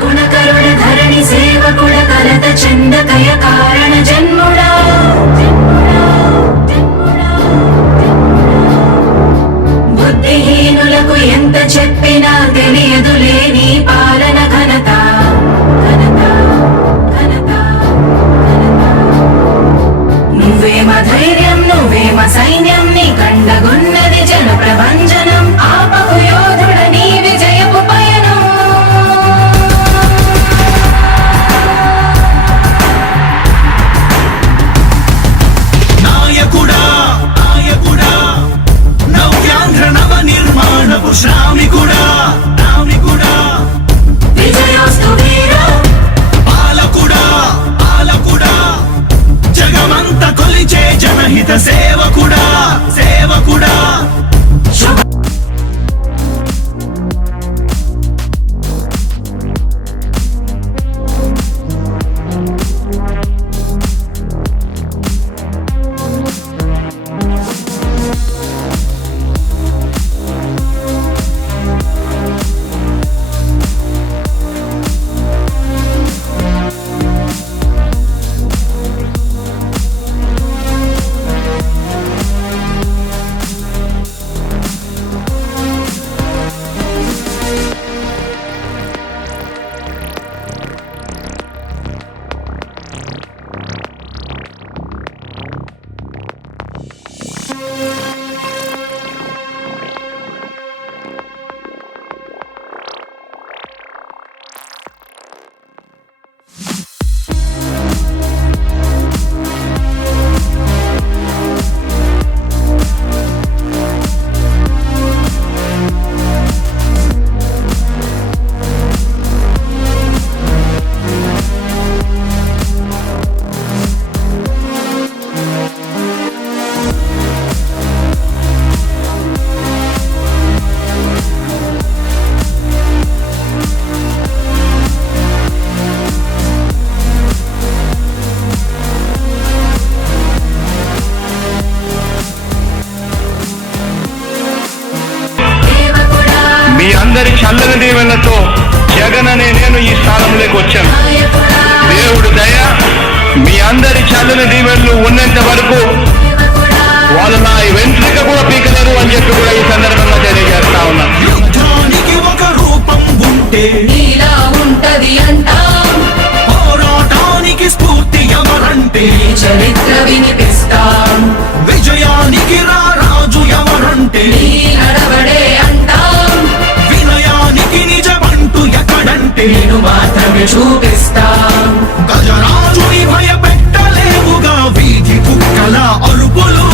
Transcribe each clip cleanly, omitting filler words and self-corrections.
గుణకరుడ ధరణి సేవకుడ కలత చందకయ కారణ జన్ముడా బుద్ధిహీనులకు ఎంత చెప్పినా తెలియదులే నీ పాలన ఘనత నువ్వేమ ధైర్యం నువ్వేమ సైన్యం నీ కండగున్నది జన ప్రభంజనం ఆపకు యోధుడ నీ విజయపు పయనం నాయకుడా నాయకుడా నవ్యాంధ్ర నవ నిర్మాణపు శ్రామికుడా రామికుడా విజయోస్తు వీరా పాలకుడా పాలకుడా జగమంత కొలిచే జనహిత సేవకుడా సేవకుడా అందరి చల్లని దీవెనలతో జగన్ అనే నేను ఈ స్థానంలోకి వచ్చాను. దేవుడు దయ మీ అందరి చల్లని దీవెనలు ఉన్నంత వరకు వాళ్ళు నా వెంట్రుక కూడా పీకలేరు అని చెప్పి కూడా ఈ సందర్భంగా తెలియజేస్తా ఉన్నా. యుద్ధానికి ఒక రూపం ఉంటే నీలా ఉంటది అంటాం, పోరాటానికి స్ఫూర్తి ఎవరంటే చరిత్ర వినిపిస్తాం, విజయానికి రారాజు ఎవరంటే నీ నడవడే అంటాం, వినయానికి నిజమంటూ ఎక్కడంటే నేను మాత్రమే చూపిస్తాం. గజరాజుని భయపెట్టలేవుగా వీధి కుక్కల అరుపులు,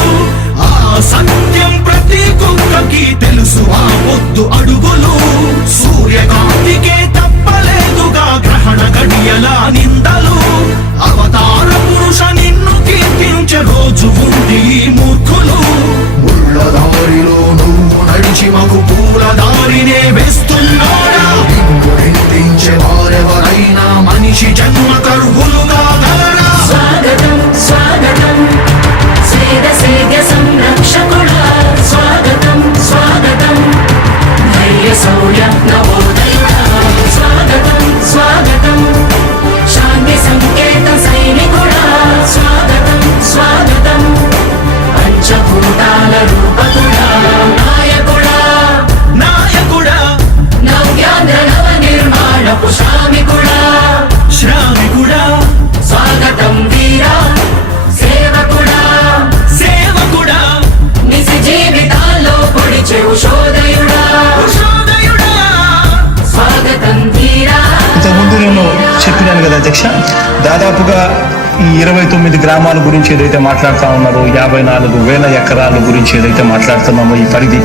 ఆ సత్యం ప్రతి కుక్కకి తెలుసు ఆ పొద్దు అడుగులు, సూర్యకాంతికే తప్పలేదుగా గ్రహణ గడియల నిందలు, అవతార పురుష నిన్ను కీర్తించే రోజు ఉంది ఈ మూర్ఖులు, ముళ్ళ దారిలో నువ్వు నడిచి మగు పూల దారినే వేస్తున్నాడా, నిన్ను నిందించే వారెవరైనా మనిషి జన్మ కర్వులుగా గలరా. స్వాగతం స్వాగతం స్వేద సేద్య సంరక్షకుడా, స్వాగతం స్వాగతం ధైర్య శౌర్య నవోదయుడా, స్వాగతం స్వాగతం శాంతి సంకేత సైనికుడా, స్వాగతం స్వాగతం పంచభూతాల రూపకుడా, నాయకుడా నాయకుడా నవ్యాంధ్ర నవ నిర్మాణపు శ్రామికుడా, శ్రామికుడా స్వాగతం వీరా సేవకుడా, సేవకుడా నిజ జీవితాల్లో పొడిచే ఉషోదయుడా, ఉషోదయుడా స్వాగతం వీరా. ఇంతకుముందు నేను చెప్పినాను కదా అధ్యక్ష, దాదాపుగా ఈ 29 గ్రామాల గురించి ఏదైతే మాట్లాడుతూ ఉన్నారో, 54,000 ఎకరాల గురించి ఏదైతే మాట్లాడుతున్నామో, ఈ పరిధి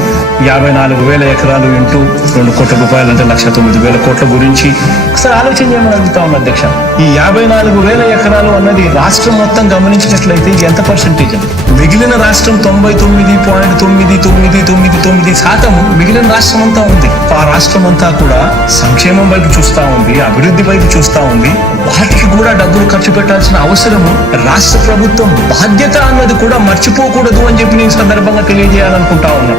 54,000 ఎకరాలు ఇంటూ 2 కోట్ల రూపాయలు అంటే 1,09,000 కోట్ల గురించి ఒకసారి ఆలోచన చేయమని అడుగుతా ఉన్నా అధ్యక్ష. ఈ 54,000 ఎకరాలు అన్నది రాష్ట్రం మొత్తం గమనించినట్లయితే ఎంత పర్సెంటేజ్ అది? మిగిలిన రాష్ట్రం 99.999% మిగిలిన రాష్ట్రం అంతా ఉంది. ఆ రాష్ట్రం అంతా కూడా సంక్షేమం వైపు చూస్తా ఉంది, అభివృద్ధి వైపు చూస్తా ఉంది. వాటికి కూడా డబ్బులు ఖర్చు పెట్టాల్సిన అవసరము రాష్ట్ర ప్రభుత్వం బాధ్యత అన్నది కూడా మర్చిపోకూడదు అని చెప్పి నేను సందర్భంగా తెలియజేయాలనుకుంటా ఉన్నా.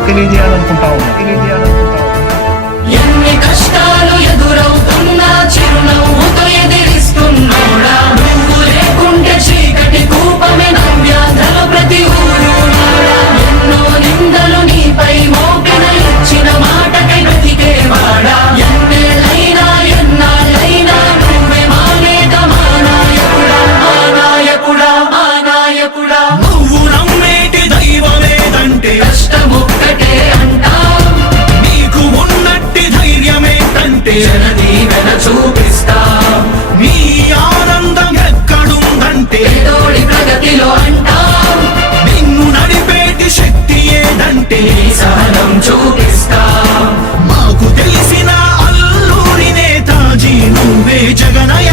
ఎన్ని కష్టాలు ఎదురవుతున్నా చిరునవ్వు దీవెన చూపిస్తా మీ ఆనందం ఎక్కడుందంటే పేదోడి ప్రగతిలో అంటాం నిన్ను నడిపేటి శక్తి ఏదంటే నీ సహనం చూపిస్తా మాకు తెలిసిన అల్లూరి నేతాజీ నువ్వే జగనయ్య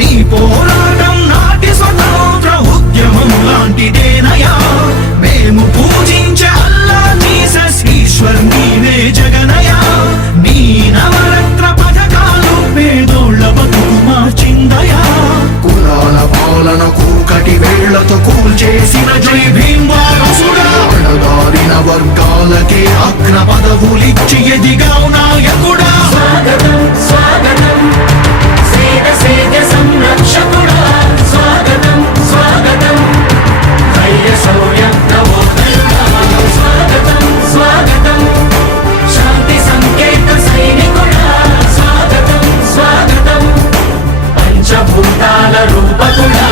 నీ పోరాటం నాటి స్వతంత్ర ఉద్యమం లాంటిదేనయ్యా మేము పూజించే అల్లా జీసస్ ఈశ్వర్ నీవే జగనయ్య నీ నవరత్న పథకాలు పేదోళ్ళ బతుకు మార్చిందయా కులాల పాలన కూకటి వేళ్లతో కూల్చేసిన జై భీమ్ వారసుడా అణగారిన వర్గాలకే అగ్ర పదవులిచ్చి ఎదిగావు నాయకుడా స్వాగతం స్వాగతం సేద సేద సంరక్షకుడా స్వాగతం స్వాగతం ధైర్య శౌర్య నవోదయుడా స్వాగతం స్వాగతం శాంతి సంకేత సైనికుడా స్వాగతం స్వాగతం పంచభూతాల రూపకుడా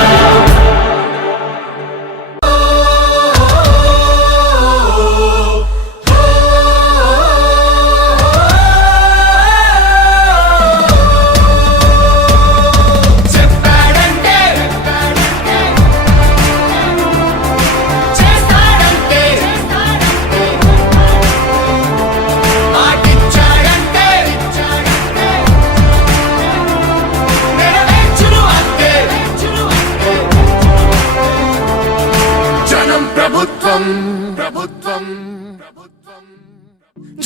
చెప్పాడంటే చేస్తాడంటే మాటిచ్చాడంటే నెరవేర్చును అంతే జనం ప్రభుత్వం ప్రభుత్వం ప్రభుత్వం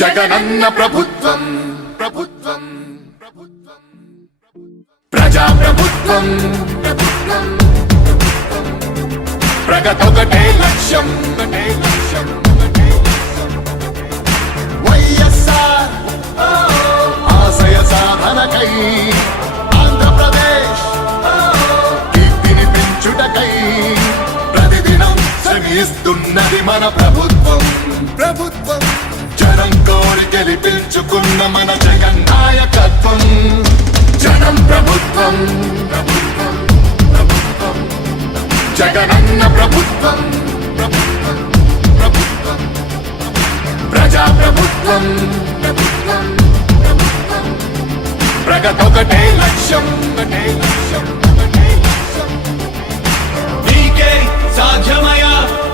జగనన్న ప్రభుత్వం ప్రభుత్వం ప్రభుత్వం ప్రజా ప్రభుత్వం ప్రభుత్వం ప్రగతొకటే లక్ష్యం ఒకటే లక్ష్యం ఒకటే లక్ష్యం వైఎస్ఆర్ ఆశయ సాధనకై ఆంధ్రప్రదేశ్ కీర్తిని పెంచుటకై ప్రతిదినం శ్రమిస్తున్నది మన ప్రభుత్వం ప్రభుత్వం జనం కోరి గెలిపించుకున్న మన జగన్ నాయకత్వం జనం ప్రభుత్వం ప్రభుత్వం ప్రభుత్వం జగనన్న ప్రభుత్వం ప్రభుత్వం ప్రభుత్వం ప్రజా ప్రభుత్వం ప్రభుత్వం ప్రభుత్వం ప్రగతొకటే లక్ష్యం ఒకటే లక్ష్యం ఒకటే లక్ష్యం నీకే సాధ్యమయ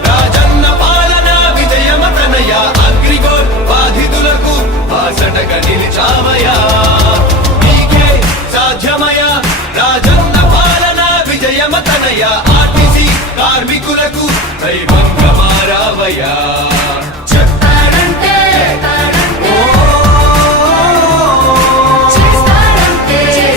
రాజన్న పాలన విజయమతనయ అగ్రిగోల్ బాధితులకు బాసటగా నిలిచామయ నీకే సాధ్యమయ రాజన్న పాలన విజయమతనయ ఆర్టీసీ కార్మికులకు దైవంగా మారావయ్యా